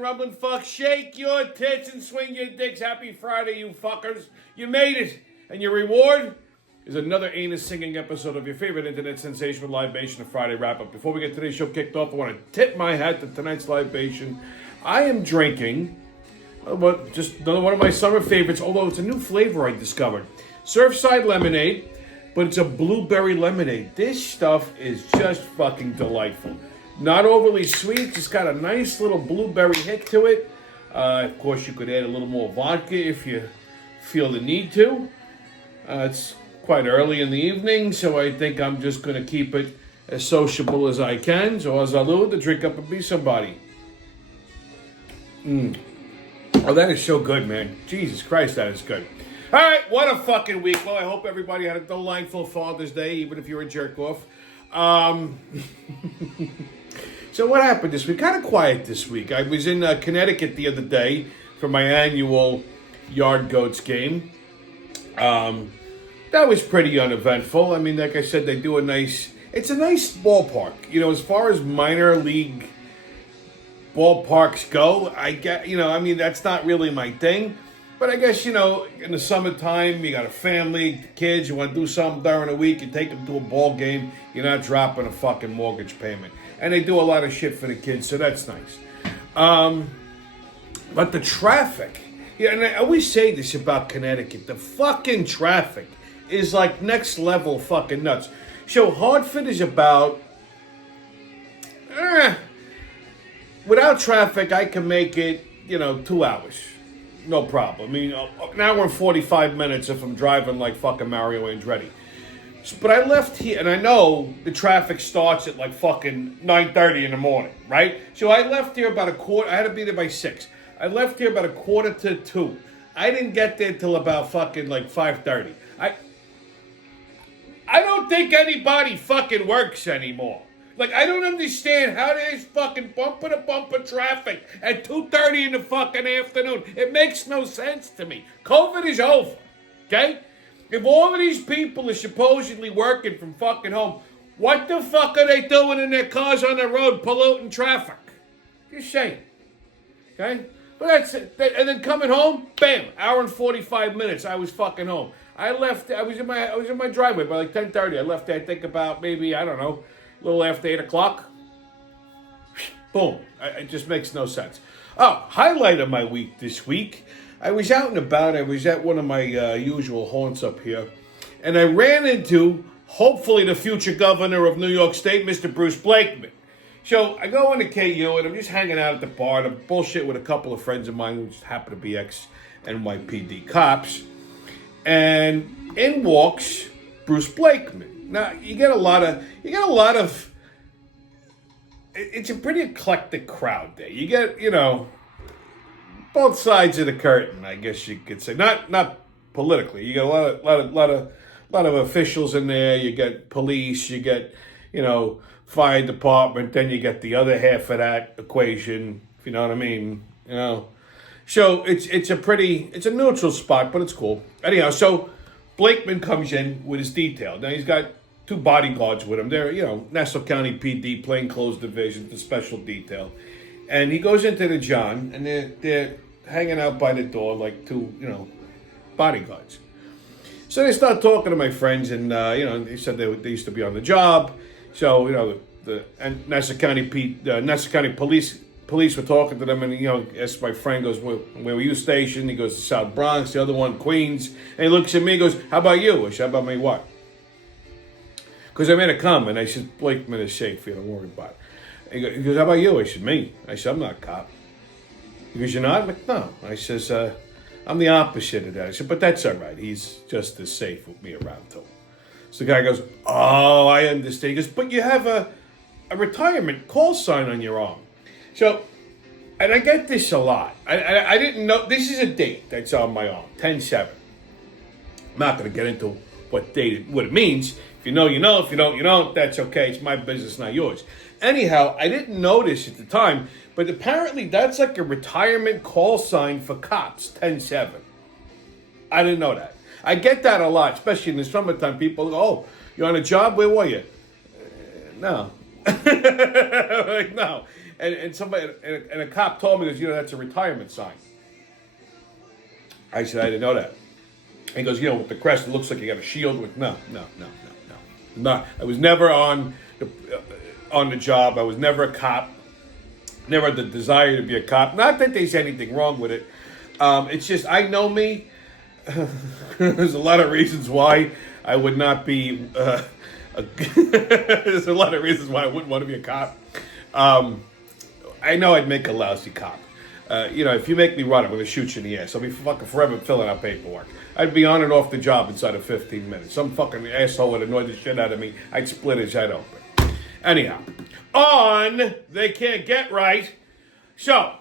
rumbling fuck. Shake your tits and swing your dicks. Happy Friday, you fuckers. You made it. And your reward is another anus singing episode of your favorite internet sensation with Libation, a Friday wrap-up. Before we get today's show kicked off, I want to tip my hat to tonight's Libation. I am drinking just another one of my summer favorites, although it's a new flavor I discovered. Surfside lemonade, but it's a blueberry lemonade. This stuff is just fucking delightful. Not overly sweet, just got a nice little blueberry hit to it. Of course, you could add a little more vodka if you feel the need to. It's quite early in the evening, so I think I'm just going to keep it as sociable as I can. So, salud, to drink up and be somebody. Oh, that is so good, man. Jesus Christ, that is good. All right, what a fucking week. Well, I hope everybody had a delightful Father's Day, even if you're a jerk-off. So what happened this week? Kind of quiet this week. I was in Connecticut the other day for my annual Yard Goats game. That was pretty uneventful. I mean, like I said, they do it's a nice ballpark. You know, as far as minor league ballparks go, that's not really my thing. But I guess, in the summertime, you got a family, kids, you want to do something during the week, you take them to a ball game, you're not dropping a fucking mortgage payment. And they do a lot of shit for the kids, so that's nice. But the traffic, and I always say this about Connecticut, the fucking traffic is like next level fucking nuts. So Hartford is about, without traffic, I can make it, 2 hours. No problem. I mean, an hour and 45 minutes if I'm driving like fucking Mario Andretti. But I left here, and I know the traffic starts at like fucking 9:30 in the morning, right? So I left here about I had to be there by 6. I left here about 1:45. I didn't get there till about fucking like 5:30. I don't think anybody fucking works anymore. Like, I don't understand how there's fucking bumper-to-bumper traffic at 2:30 in the fucking afternoon. It makes no sense to me. COVID is over, okay? If all of these people are supposedly working from fucking home, what the fuck are they doing in their cars on the road polluting traffic? Just saying, okay? But that's it. And then coming home, bam, hour and 45 minutes, I was fucking home. I was in my driveway by like 10:30. I left there, I think about maybe, I don't know, a little after 8 o'clock. Boom. It just makes no sense. Oh, highlight of my week this week. I was out and about. I was at one of my usual haunts up here. And I ran into, hopefully, the future governor of New York State, Mr. Bruce Blakeman. So I go into KU and I'm just hanging out at the bar. And I'm bullshit with a couple of friends of mine who just happen to be ex-NYPD cops. And in walks Bruce Blakeman. Now, you get a lot of, it's a pretty eclectic crowd there. You get, both sides of the curtain, I guess you could say. Not politically. You get a lot of officials in there. You get police, you get, fire department, then you get the other half of that equation, if you know what I mean, So it's a neutral spot, but it's cool. Anyhow, so Blakeman comes in with his detail. Now he's got 2 bodyguards with him. They're, Nassau County PD, plainclothes division, the special detail. And he goes into the John, and they're hanging out by the door like 2, bodyguards. So they start talking to my friends, and, they said they used to be on the job. So, and Nassau County police were talking to them, and, as my friend goes, where were you stationed? He goes to South Bronx, the other one, Queens. And he looks at me and goes, how about you? I said, how about me what? Because I made a comment. I said, Blakeman is safe here, don't worry about it. He goes, how about you? I said, me? I said, I'm not a cop. He goes, you're not? I'm like, no. I says, I'm the opposite of that. I said, but that's all right. He's just as safe with me around too. So the guy goes, oh, I understand. He goes, but you have a retirement call sign on your arm. So, and I get this a lot. I didn't know. This is a date that's on my arm, 10/7. I'm not going to get into what it means. If you know, you know. If you don't, you don't. That's okay. It's my business, not yours. Anyhow, I didn't notice at the time, but apparently that's like a retirement call sign for cops, 10/7. I didn't know that. I get that a lot, especially in the summertime. People go, oh, you're on a job? Where were you? No. Like, no. and somebody and a cop told me, goes, that's a retirement sign. I said, I didn't know that. He goes, with the crest, it looks like you got a shield with. No. I was never on the job. I was never a cop. Never had the desire to be a cop. Not that there's anything wrong with it. It's just, I know me. There's a lot of reasons why I would not be. There's a lot of reasons why I wouldn't want to be a cop. I know I'd make a lousy cop. If you make me run, I'm going to shoot you in the ass. I'll be fucking forever filling out paperwork. I'd be on and off the job inside of 15 minutes. Some fucking asshole would annoy the shit out of me. I'd split his head open. Anyhow, They Can't Get Right. So,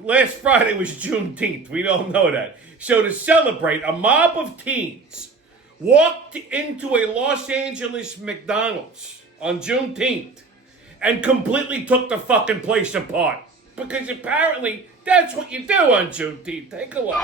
last Friday was Juneteenth. We all know that. So to celebrate, a mob of teens walked into a Los Angeles McDonald's on Juneteenth and completely took the fucking place apart. Because apparently that's what you do on Juneteenth. Take a look.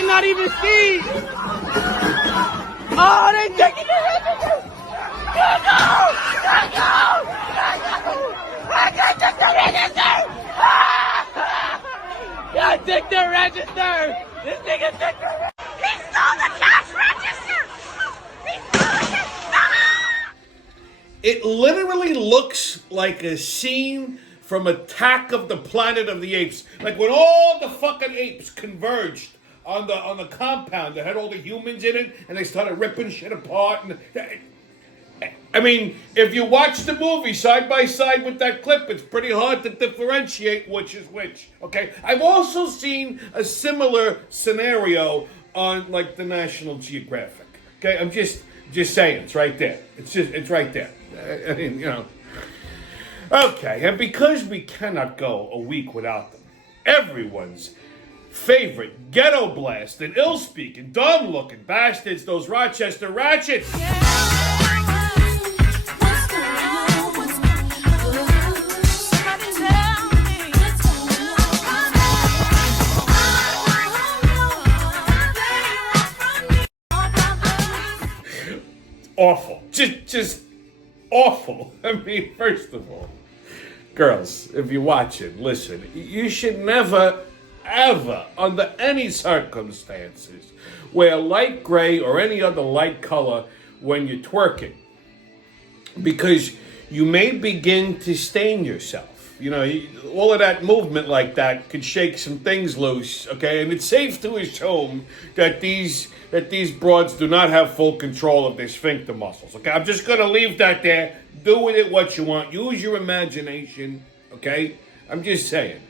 Not even see. Oh, they taking the register. I got the register. I took the register. This nigga took the register. He stole the cash register. He stole it. It literally looks like a scene from Attack of the Planet of the Apes. Like when all the fucking apes converged on the compound that had all the humans in it, and they started ripping shit apart. And I mean, if you watch the movie side by side with that clip, it's pretty hard to differentiate which is which. Okay, I've also seen a similar scenario on like the National Geographic. Okay, I'm just saying, it's right there. It's right there. I mean, Okay, and because we cannot go a week without them, everyone's favorite ghetto blast and ill-speaking, dumb-looking bastards, those Rochester Ratchets. Awful. Just awful. I mean, first of all, girls, if you're watching, listen, you should never, ever, under any circumstances, wear light gray or any other light color when you're twerking, because you may begin to stain yourself. All of that movement like that could shake some things loose, okay? And it's safe to assume that these broads do not have full control of their sphincter muscles, okay? I'm just going to leave that there. Do with it what you want. Use your imagination, okay? I'm just saying,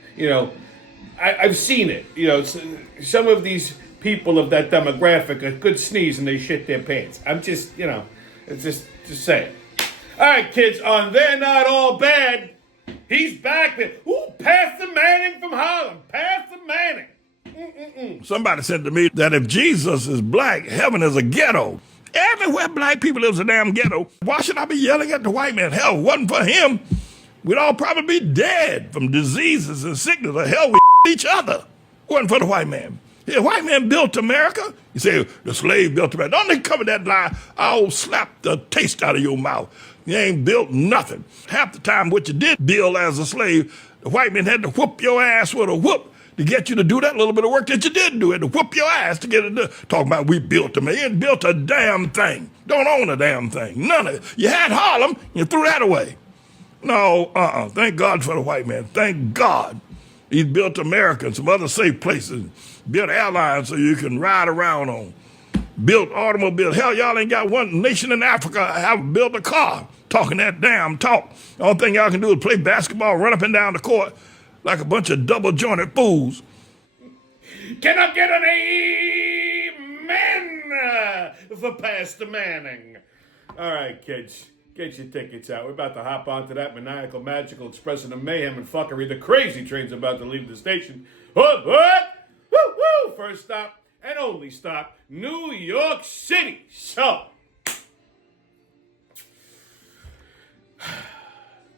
I've seen it. Some of these people of that demographic could sneeze and they shit their pants. I'm just, it's just saying. All right, kids, on They're Not All Bad, he's back there. Ooh, Pastor Manning from Harlem. Pastor Manning. Somebody said to me that if Jesus is black, heaven is a ghetto. Everywhere black people live is a damn ghetto. Why should I be yelling at the white man? Hell, if it wasn't for him, we'd all probably be dead from diseases and sickness. Or hell, we each other. It wasn't for the white man. The white man built America. You say, the slave built America. Don't they cover that lie? I'll slap the taste out of your mouth. You ain't built nothing. Half the time what you did build as a slave, the white man had to whoop your ass with a whoop to get you to do that little bit of work that you did do. Had to whoop your ass to get it done. Talking about we built them. You ain't built a damn thing. Don't own a damn thing. None of it. You had Harlem, you threw that away. No, thank God for the white man. Thank God. He's built America and some other safe places. Built airlines so you can ride around on. Built automobiles. Hell, y'all ain't got one nation in Africa have built a car. Talking that damn talk. The only thing y'all can do is play basketball, run up and down the court like a bunch of double-jointed fools. Can I get an amen? for Pastor Manning. All right, kids. Get your tickets out. We're about to hop onto that maniacal, magical expression of mayhem and fuckery. The crazy train's about to leave the station. What? Woo, woo. First stop and only stop, New York City. So,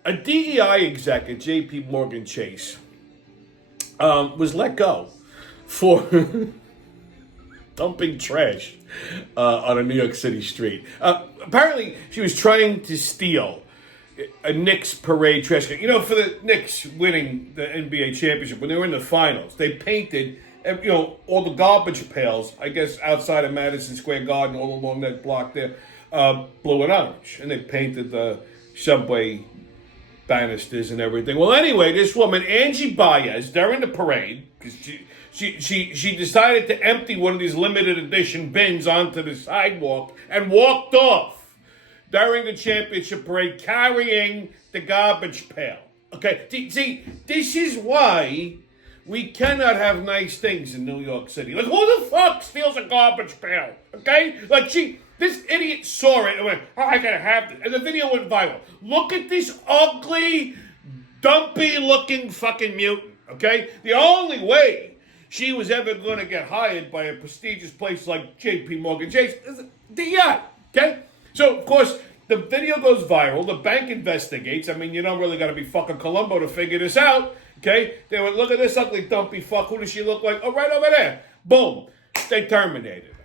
a DEI exec at J.P. Morgan Chase was let go for dumping trash on a New York City street. Apparently, she was trying to steal a Knicks parade trash can. You know, for the Knicks winning the NBA championship, when they were in the finals, they painted, all the garbage pails, I guess, outside of Madison Square Garden, all along that block there, blue and orange. And they painted the subway banisters and everything. Well, anyway, this woman, Angie Baez, during the parade, because she decided to empty one of these limited edition bins onto the sidewalk and walked off during the championship parade carrying the garbage pail. Okay, see, this is why we cannot have nice things in New York City. Like, who the fuck steals a garbage pail? Okay? Like, this idiot saw it and went, I gotta have this. And the video went viral. Look at this ugly, dumpy-looking fucking mutant, okay? The only way she was ever going to get hired by a prestigious place like J.P. Morgan Chase is DEI, okay? So, of course, the video goes viral. The bank investigates. I mean, you don't really got to be fucking Columbo to figure this out, okay? They went, look at this ugly, dumpy fuck. Who does she look like? Oh, right over there. Boom. They terminated her.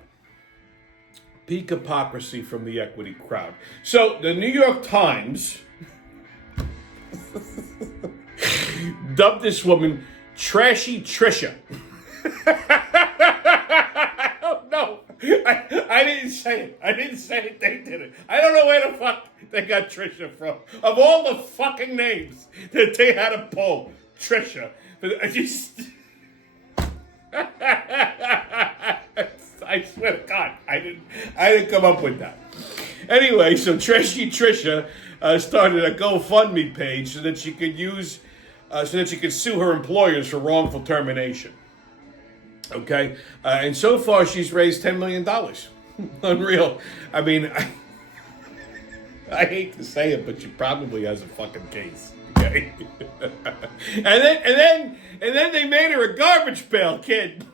Peak hypocrisy from the equity crowd. So, the New York Times dubbed this woman Trashy Trisha. No, I didn't say it. I didn't say it. They did it. I don't know where the fuck they got Trisha from. Of all the fucking names that they had to pull, Trisha. I just... I swear to God, I didn't come up with that. Anyway, so Trashy Trisha started a GoFundMe page so that she could sue her employers for wrongful termination. Okay, and so far she's raised $10 million. Unreal. I mean, I hate to say it, but she probably has a fucking case. Okay, and then they made her a garbage pail kid.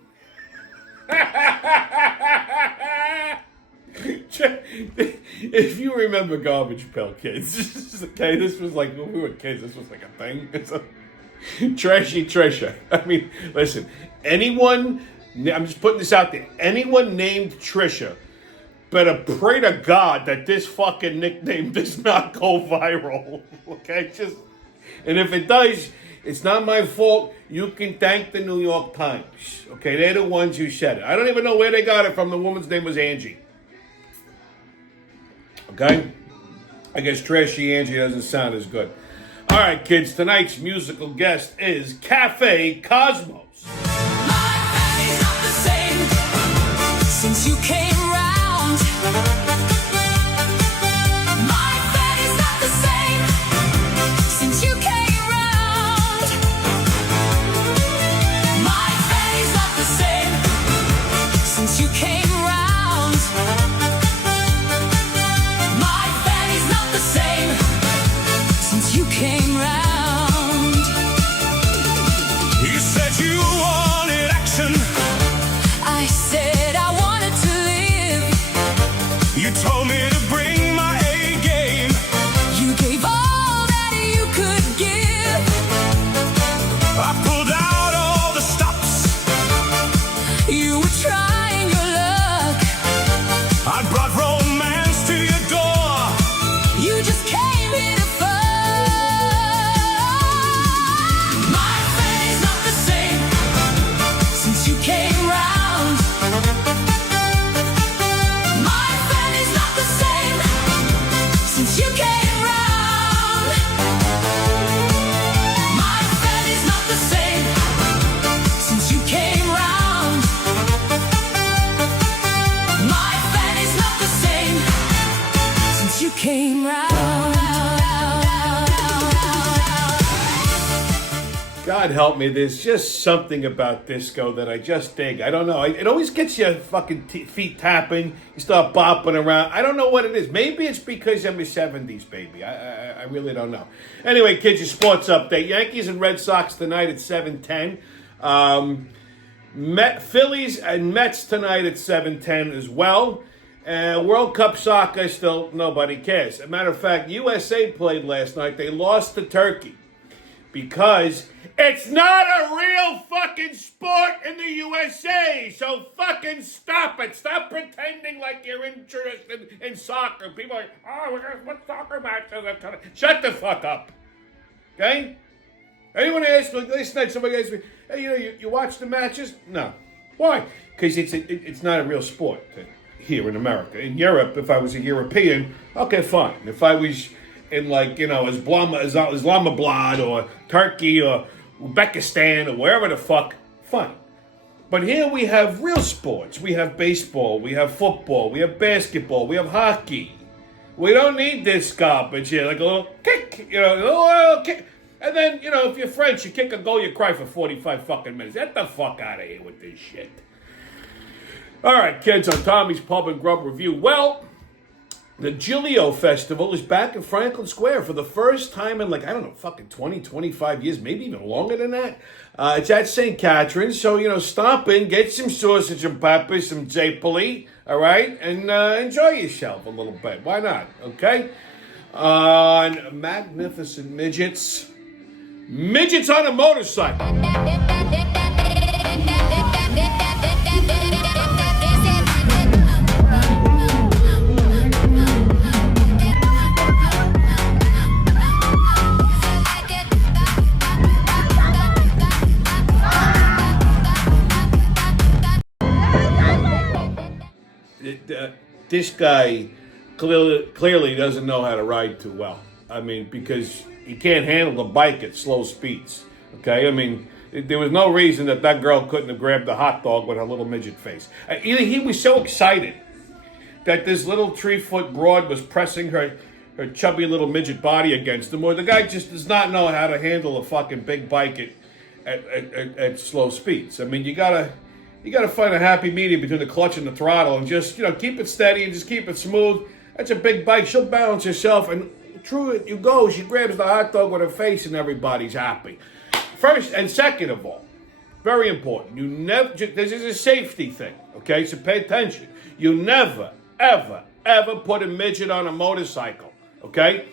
If you remember Garbage Pail Kids, okay, this was like, when we were kids, this was like a thing. It's a Trashy Trisha. I mean, listen, I'm just putting this out there, anyone named Trisha better pray to God that this fucking nickname does not go viral, okay? And if it does, it's not my fault. You can thank the New York Times, okay? They're the ones who said it. I don't even know where they got it from. The woman's name was Angie. Okay? I guess Trashy Angie doesn't sound as good. All right, kids, tonight's musical guest is Cafe Cosmos. My body's not the same since you came around. My body's not the same since you came around. My body's not the same since you came around. My body's not the same since you came round. You said you wanted action. I said I wanted to live. You told me to bring my A game. You gave all that you could give. I pulled out all the stops. You were trying your luck. I brought romance to your door. You just came here to fuck. My body's not the same since you came round. My body's not the same since you came round. My body's not the same help me. There's just something about disco that I just dig. I don't know. It always gets your fucking feet tapping. You start bopping around. I don't know what it is. Maybe it's because I'm a 70s baby. I really don't know. Anyway, kids, your sports update. Yankees and Red Sox tonight at 7:10. Phillies and Mets tonight at 7:10 as well. World Cup soccer, still nobody cares. As a matter of fact, USA played last night. They lost to Turkey because it's not a real fucking sport in the USA. So fucking stop it. Stop pretending like you're interested in soccer. People are like, oh, what soccer matches are coming? Shut the fuck up. Okay? Anyone asked me, last night somebody asked me, hey, you watch the matches? No. Why? Because it's not a real sport here in America. In Europe, if I was a European, okay, fine. If I was in Islamabad or Turkey or Uzbekistan or wherever the fuck, fine. But here we have real sports. We have baseball, we have football, we have basketball, we have hockey. We don't need this garbage here, like a little kick, a little kick. And then, if you're French, you kick a goal, you cry for 45 fucking minutes. Get the fuck out of here with this shit. All right, kids, on Tommy's Pub and Grub Review. Well, the Giglio Festival is back in Franklin Square for the first time in, fucking 20, 25 years, maybe even longer than that. It's at St. Catherine's, so, stop in, get some sausage and peppers, some japoli, all right? And enjoy yourself a little bit. Why not, okay? On Magnificent Midgets. Midgets on a motorcycle. This guy clearly doesn't know how to ride too well. I mean, because he can't handle the bike at slow speeds. Okay? I mean, there was no reason that girl couldn't have grabbed the hot dog with her little midget face. He was so excited that this little 3-foot broad was pressing her chubby little midget body against him, or the guy just does not know how to handle a fucking big bike at slow speeds. I mean, you gotta find a happy medium between the clutch and the throttle, and just keep it steady and just keep it smooth. That's a big bike. She'll balance herself, and through it you go. She grabs the hot dog with her face, and everybody's happy. First and second of all, very important. You never. This is a safety thing, okay? So pay attention. You never, ever, ever put a midget on a motorcycle, okay?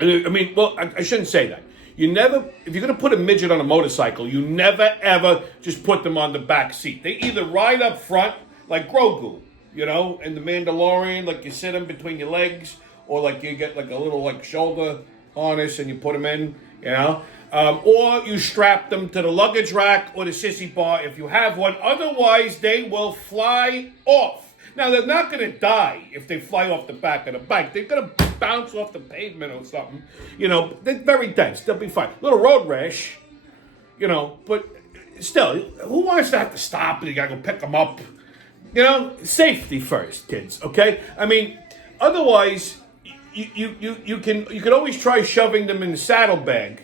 I mean, well, I shouldn't say that. You never, if you're going to put a midget on a motorcycle, you never, ever just put them on the back seat. They either ride up front, like Grogu, in The Mandalorian, like you sit them between your legs, or like you get like a little shoulder harness and you put them in, or you strap them to the luggage rack or the sissy bar if you have one. Otherwise, they will fly off. Now, they're not going to die if they fly off the back of the bike. They're going to bounce off the pavement or something. They're very dense. They'll be fine. Little road rash, but still, who wants to have to stop and you got to go pick them up? Safety first, kids, okay? I mean, otherwise, you can always try shoving them in the saddlebag,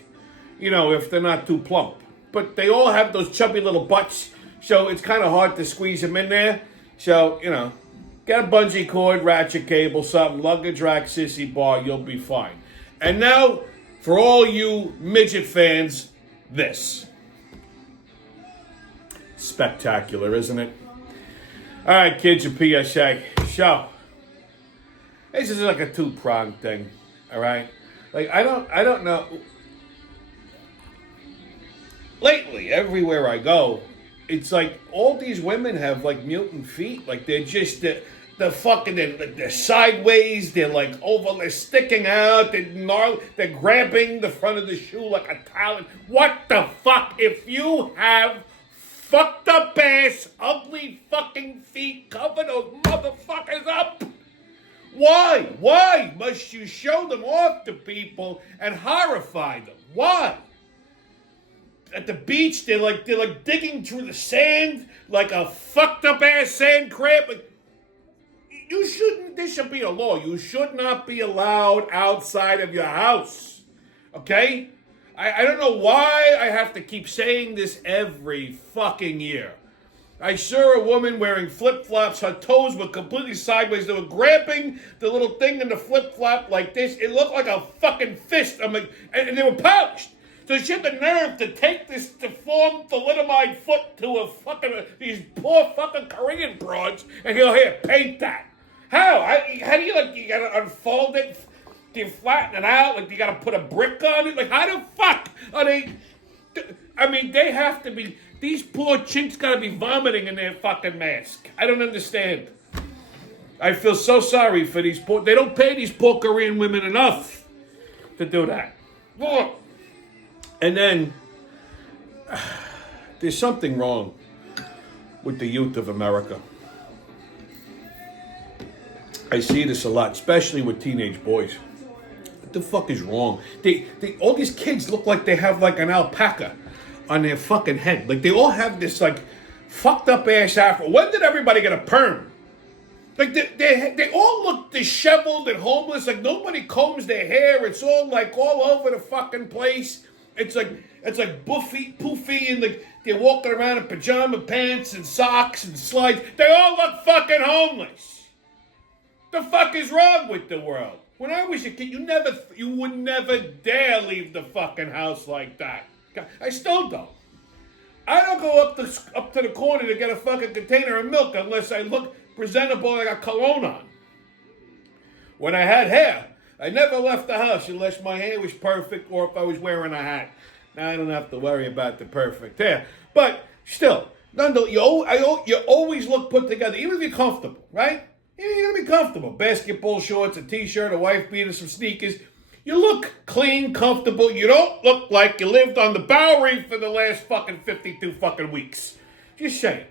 if they're not too plump. But they all have those chubby little butts, so it's kind of hard to squeeze them in there. So, get a bungee cord, ratchet cable, something, luggage rack, sissy bar, you'll be fine. And now, for all you midget fans, this. Spectacular, isn't it? All right, kids, your PSA. So, this is like a two-pronged thing, all right? I don't know. Lately, everywhere I go, it's like all these women have mutant feet. They're just they're sideways. They're they're sticking out. They're grabbing the front of the shoe like a talon. What the fuck? If you have fucked up ass, ugly fucking feet, cover those motherfuckers up. Why? Why must you show them off to people and horrify them? Why? At the beach, they're digging through the sand like a fucked up ass sand crab. You shouldn't. This should be a law. You should not be allowed outside of your house. Okay? I don't know why I have to keep saying this every fucking year. I saw a woman wearing flip-flops. Her toes were completely sideways. They were grabbing the little thing in the flip-flop like this. It looked like a fucking fist. I'm like, and they were polished. So she had the nerve to take this deformed thalidomide foot to a fucking, these poor fucking Korean broads and go, here, paint that. How? How do you gotta unfold it? Do you flatten it out? Like, you gotta put a brick on it? Like, how the fuck are they? I mean, they have to be, these poor chinks gotta be vomiting in their fucking mask. I don't understand. I feel so sorry for these poor, they don't pay these poor Korean women enough to do that. Look. And then, there's something wrong with the youth of America. I see this a lot, especially with teenage boys. What the fuck is wrong? All these kids look like they have like an alpaca on their fucking head. Like they all have this like fucked up ass afro. When did everybody get a perm? Like they all look disheveled and homeless. Like nobody combs their hair. It's all like all over the fucking place. It's like poofy, and like they're walking around in pajama pants and socks and slides. They all look fucking homeless. The fuck is wrong with the world? When I was a kid, you would never dare leave the fucking house like that. I still don't. I don't go up to the corner to get a fucking container of milk unless I look presentable like a cologne on. When I had hair, I never left the house unless my hair was perfect or if I was wearing a hat. Now I don't have to worry about the perfect hair. But still, you always look put together, even if you're comfortable, right? You're going to be comfortable. Basketball shorts, a t-shirt, a wife beater, some sneakers. You look clean, comfortable. You don't look like you lived on the Bowery for the last fucking 52 fucking weeks. Just saying.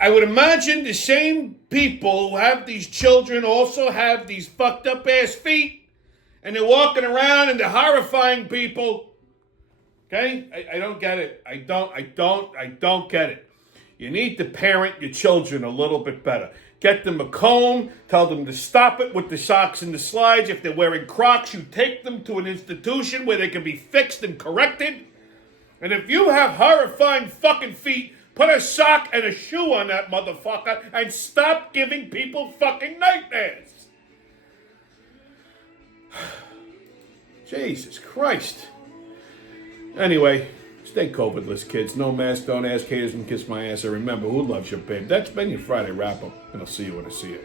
I would imagine the same people who have these children also have these fucked up ass feet, and they're walking around and they're horrifying people. Okay? I don't get it. I don't get it. You need to parent your children a little bit better. Get them a comb. Tell them to stop it with the socks and the slides. If they're wearing Crocs, you take them to an institution where they can be fixed and corrected. And if you have horrifying fucking feet, put a sock and a shoe on that motherfucker and stop giving people fucking nightmares. Jesus Christ. Anyway, stay COVIDless, kids. No mask, don't ask haters, and kiss my ass. And remember, who loves you, babe? That's been your Friday wrap-up, and I'll see you when I see you.